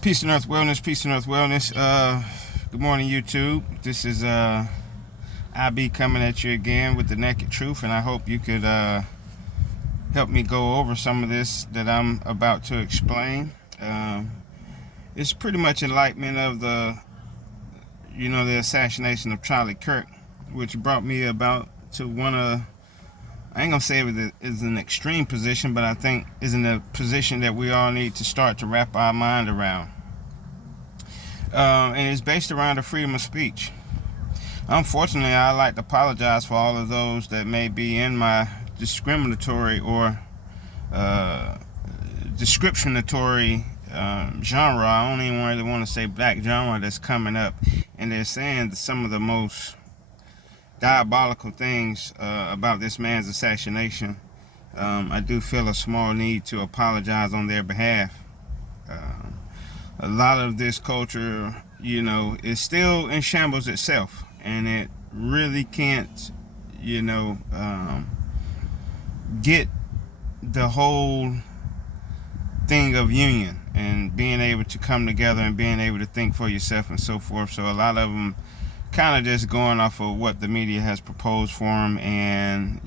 Peace and Earth Wellness, peace and Earth Wellness. Good morning, YouTube. This is IB coming at you again with the naked truth, and I hope you could help me go over some of this that I'm about to explain. It's pretty much enlightenment of the assassination of Charlie Kirk, which brought me about to one of, I ain't gonna say it is an extreme position, but I think is in a position that we all need to start to wrap our mind around. And it's based around the freedom of speech. Unfortunately, I'd like to apologize for all of those that may be in my discriminatory or descriptionatory genre. I don't even really want to say black genre that's coming up, and they're saying some of the most diabolical things about this man's assassination. I do feel a small need to apologize on their behalf. A lot of this culture, is still in shambles itself, and it really can't, get the whole thing of union and being able to come together and being able to think for yourself and so forth. So a lot of them kind of just going off of what the media has proposed for them, and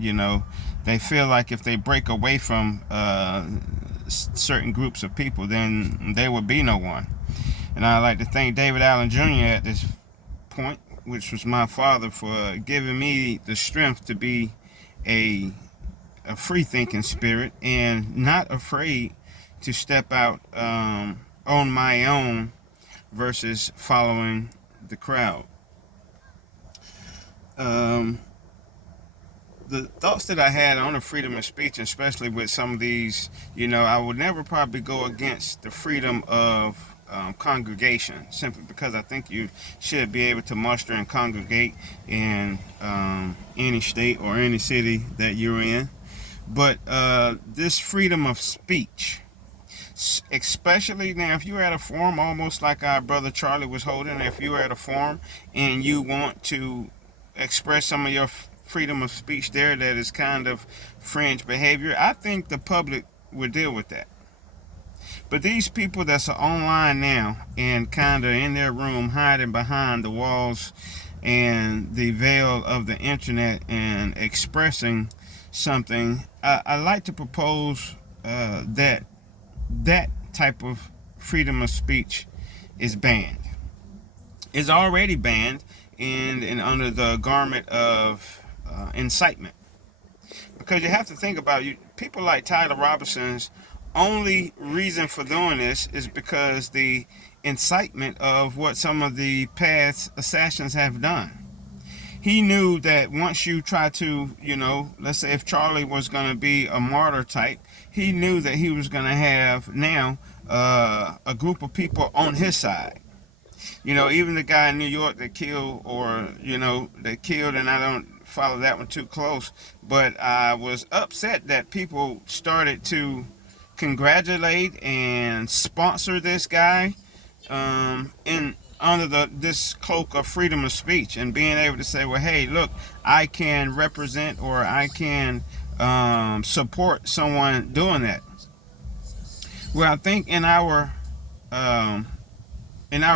they feel like if they break away from certain groups of people, then there would be no one. And I'd like to thank David Allen Jr. at this point, which was my father, for giving me the strength to be a free-thinking spirit and not afraid to step out on my own versus following the crowd. The thoughts that I had on the freedom of speech, especially with some of these, I would never probably go against the freedom of congregation, simply because I think you should be able to muster and congregate in any state or any city that you're in. But this freedom of speech, especially now, if you're at a forum, almost like our brother Charlie was holding, if you're at a forum and you want to express some of your freedom of speech there that is kind of fringe behavior, I think the public would deal with that. But these people that's online now and kind of in their room hiding behind the walls and the veil of the internet and expressing something, I like to propose that type of freedom of speech is banned. It's already banned and under the garment of incitement. Because you have to think about people like Tyler Robinson's only reason for doing this is because the incitement of what some of the past assassins have done. He knew that once you try to, let's say if Charlie was going to be a martyr type, he knew that he was going to have now a group of people on his side. Even the guy in New York that killed, and I don't follow that one too close, but I was upset that people started to congratulate and sponsor this guy in under this cloak of freedom of speech, and being able to say, well, hey, look, I can represent or I can support someone doing that. Well, I think in our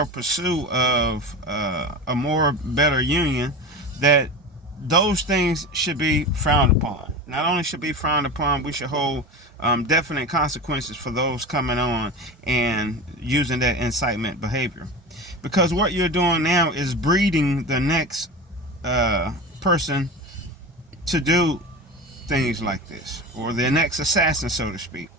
pursuit of a more better union, that those things should be frowned upon. Not only should be frowned upon, we should hold definite consequences for those coming on and using that incitement behavior. Because what you're doing now is breeding the next person to do things like this, or the next assassin, so to speak.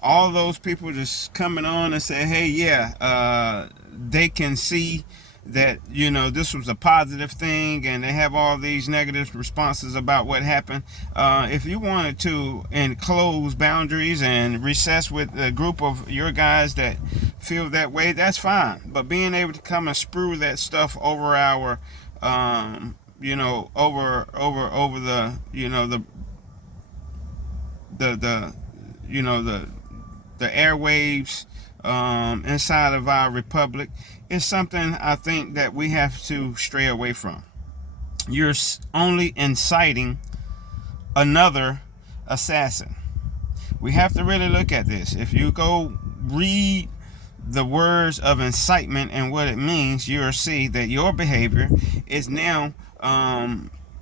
All those people just coming on and say, hey, yeah, they can see that this was a positive thing, and they have all these negative responses about what happened. If you wanted to enclose boundaries and recess with a group of your guys that feel that way, that's fine. But being able to come and sprue that stuff over our over the airwaves inside of our republic is something I think that we have to stray away from. You're only inciting another assassin. We have to really look at this. If you go read the words of incitement and what it means, you'll see that your behavior is now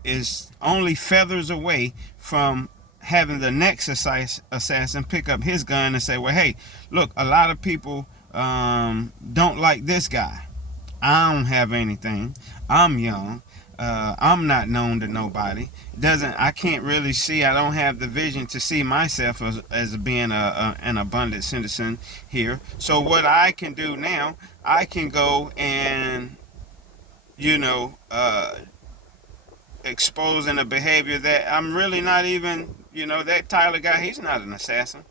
is only feathers away from having the next assassin pick up his gun and say, well, hey, look, a lot of people don't like this guy. I don't have anything. I'm young. I'm not known to nobody. Doesn't I can't really see. I don't have the vision to see myself as being an abundant citizen here. So what I can do now, I can go and you know exposing a behavior that I'm really not even. That Tyler guy. He's not an assassin.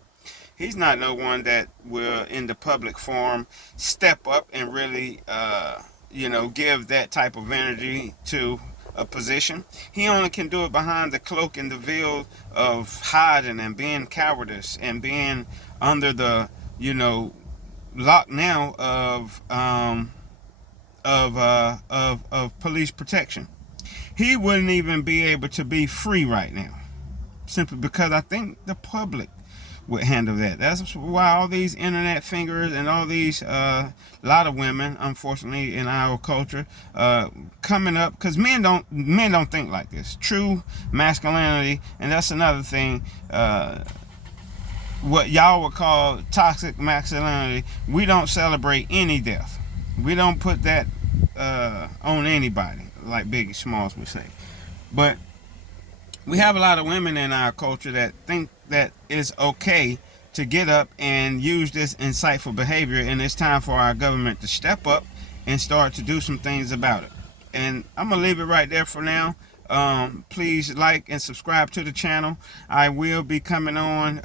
He's not no one that will in the public forum step up and really give that type of energy to a position. He only can do it behind the cloak and the veil of hiding and being cowardice and being under the lock now of police protection. He wouldn't even be able to be free right now, simply because I think the public would handle that. That's why all these internet fingers and all these lot of women, unfortunately, in our culture, coming up, because men don't think like this. True masculinity, and that's another thing. What y'all would call toxic masculinity. We don't celebrate any death. We don't put that on anybody, like Biggie Smalls would say. But we have a lot of women in our culture that think that it's okay to get up and use this insightful behavior, and it's time for our government to step up and start to do some things about it. And I'm gonna leave it right there for now. Please like and subscribe to the channel. I will be coming on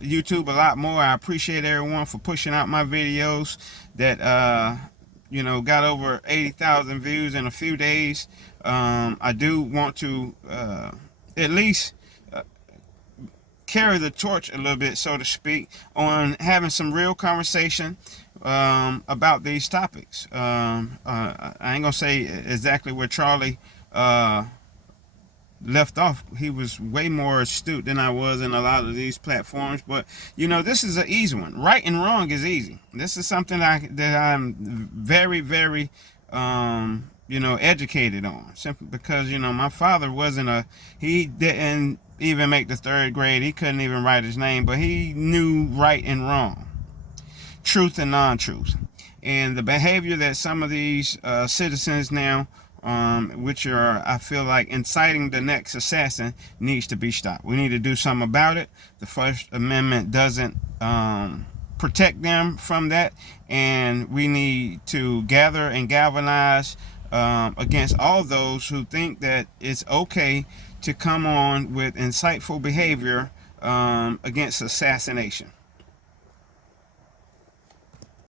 YouTube a lot more. I appreciate everyone for pushing out my videos that got over 80,000 views in a few days. I do want to at least carry the torch a little bit, so to speak, on having some real conversation about these topics. I ain't gonna say exactly where Charlie left off. He was way more astute than I was in a lot of these platforms, but this is an easy one. Right and wrong is easy. This is something that I'm very, very educated on, simply because my father he didn't even make the third grade. He couldn't even write his name, but he knew right and wrong, truth and non-truth. And the behavior that some of these citizens now, which are, I feel like, inciting the next assassin, needs to be stopped. We need to do something about it. The First Amendment doesn't protect them from that, and we need to gather and galvanize against all those who think that it's okay to come on with insightful behavior against assassination.